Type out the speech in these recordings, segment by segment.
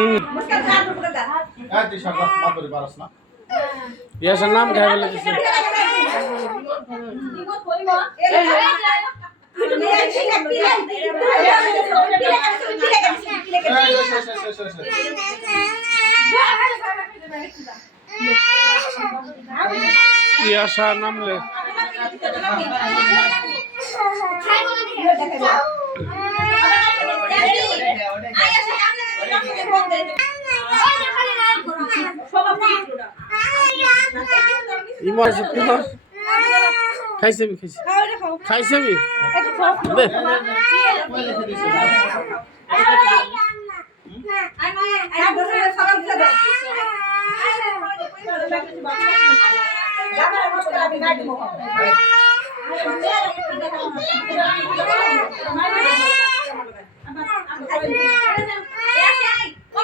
এই তুই সব মাতুরি পারস না ইয়াসার নাম খাই খাইছে। আমি খাইছে খাইছে আমি দে কই লিখে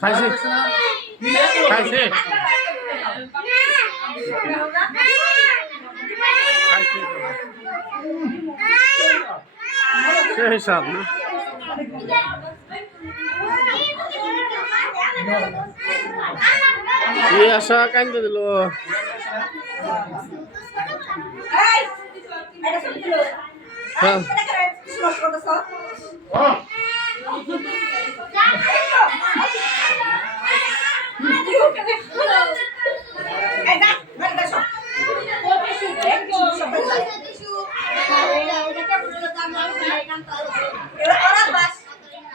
খাইছে খাইছে খাইছে সে হিসাব না ইয়াসা কান্দে দিল হ্যাঁ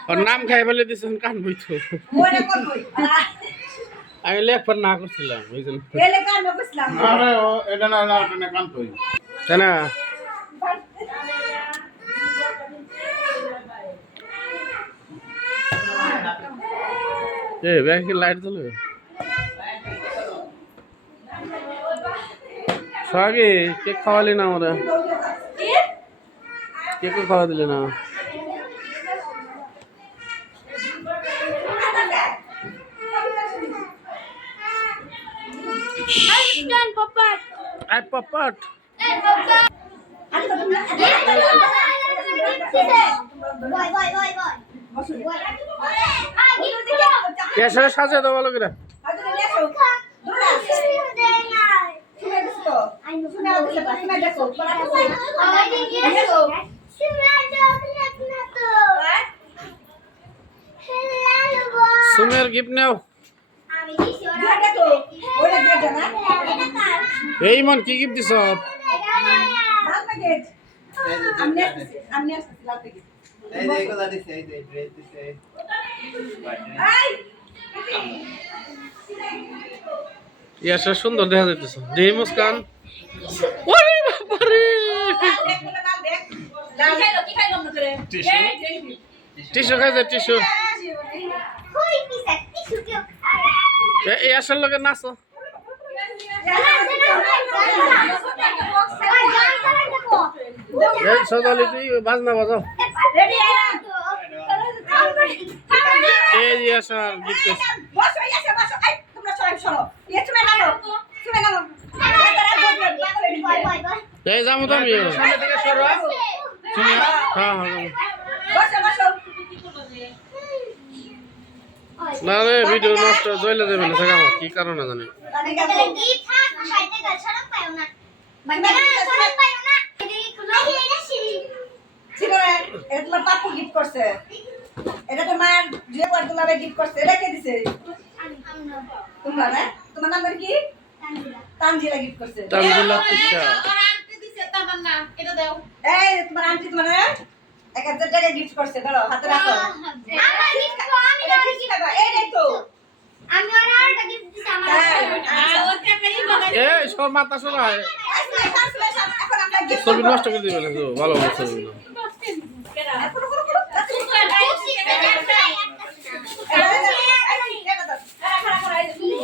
ওর নাম খাই বলে দিছেন কান বইতো। আমি লেখবার না করছিলাম ওই জন্য। না না এটা না কান্তই তাই না এ ব্যাংকে লাইট জ্বলবে সোহাগী কেক খাওয়ালি না আমরা কেক খাওয়া দিলে না আই পাপাট এসে সাজে দেওয়া লোকের সুমের গিফট নেও এই মন কি গিফট দিছ এই ইয়াসা সুন্দর দেখা যাইতেছে। দেহি মুস্কান। ওরে বাবারে! টিস্যু? খাইছে নাচো এই সদালি তুই বাজনা বাজাও। এই যে আসার এই যাব তো আমি। সামনে থেকে সরো যাব। না রে, ভিডিও নষ্ট জইলে দেবে কি কারণে জানি। এটা পাপু গিফট করছে এটা তো মায়ের পর দুলাবে গিফট করছে। এটা কে দিছে? তোমরা না? তোমার নাম কি? তানজিলা গিফট করছে। তানজিলা তিশা এই তোমার আন্টি তোমার এক হাজার টাকা গিফট করছে ধরো হাতে রাখো। এটা এই নেই তো আমি ওর আরেকটা gift দিছি আমার তাই? এই সব মাথা সরায়। এখন আমরা ছবি নষ্ট করে দিবে না তো ভালো ভালো ছবি না এই, করো, করো, করো। যাচ্ছি। খুশি থেকে প্রায় একটা এই, এই, এই, এই, এই, এটা দাও। এই, খাড়া, খাড়া, এই যে, ভিডিও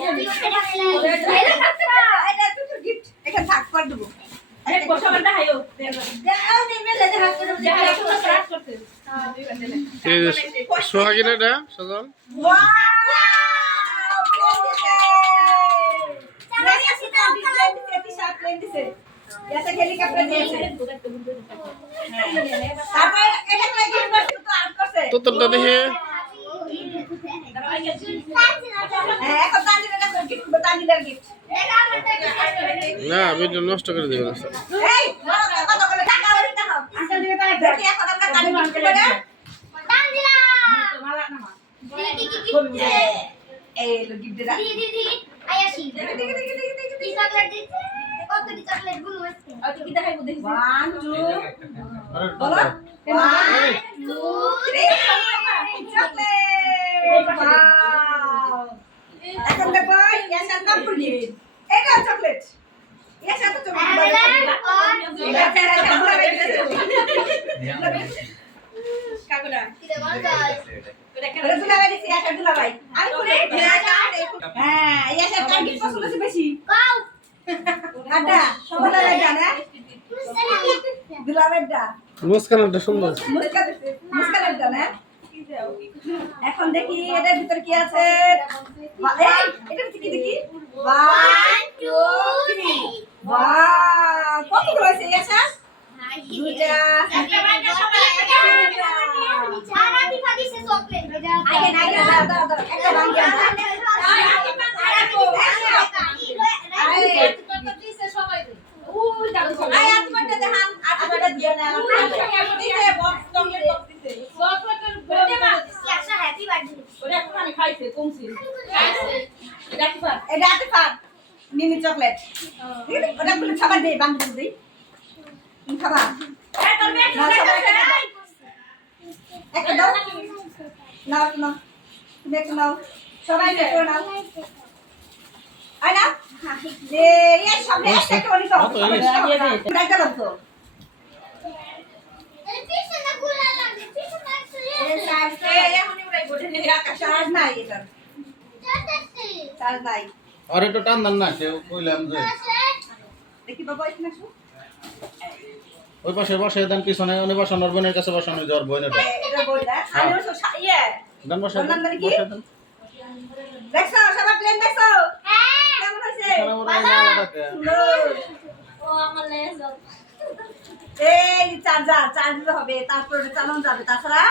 করে ফেলাই এটা থাকতে না, এটা তুই তোর gift। এখানে থাক, করে দেবো। দাও, নেবে, লেজে হাত করে দেবো। এই যে সোহাগিনা এটা সজল Wow! প্লেন দিছে। প্লেন দিছে, t-shirt প্লেন দিছে। ইয়াতে হেলিকপ্টার দিয়েছে। তারপরে এটা করে gift করছে, তো art করছে। তো তোরটা দেখে হ্যাঁ, এখন তানজিলের কাছে gift করব, তানজিলের gift। না ভিডিও নষ্ট করে দিবে না এখন আমরা তানজিল gift করে। এই হলো gift দেরা। দেখি, দেখি, দেখি, দেখি, দেখি, দেখি। One, two, বলো। One, two, three. Chocolate! Wow! এখন দেখো, ইয়াসার কাপড় নিয়ে। এটাও chocolate। ইয়াসার তো chocolate বানাবে। এটা ছেড়ে ছেড়ে ভরে রেখেছে। মুস্কানটা সুন্দর মুস্কান না এখন দেখি এটার ভিতর কি আছে। এটার কি দেখি? ওয়ান টু থ্রি এটা আছে পার মিমি চকলেট ওটা খুলে খাবার দেই বান্ধব। দেই খাবা? না সবাই একটা দাও। একটা দাও। নাও একটু নাও। তুমি একটু নাও। সবাই একটু নাও। আয় না। দে ইয়ে সামনে একটা একটা করে খাও একটা দাও তো। চার্জ নাই এটা। চার্জ নাই। আর একটু টান দেন না সে কইলাম যে দেখি বাবা এখানে আসো। ওই পাশে বসে দেন পিছনে উনি বসান ওর বোনের কাছে বসান ওই বোনের সা- ইয়ে। দেন বসে দেখছ? সবার প্লেন দেখছ? কেমন হয়েছে? এখানে হয় এই চার্জার চার্জ হবে তারপরে চালানো যাবে। তাছাড়া।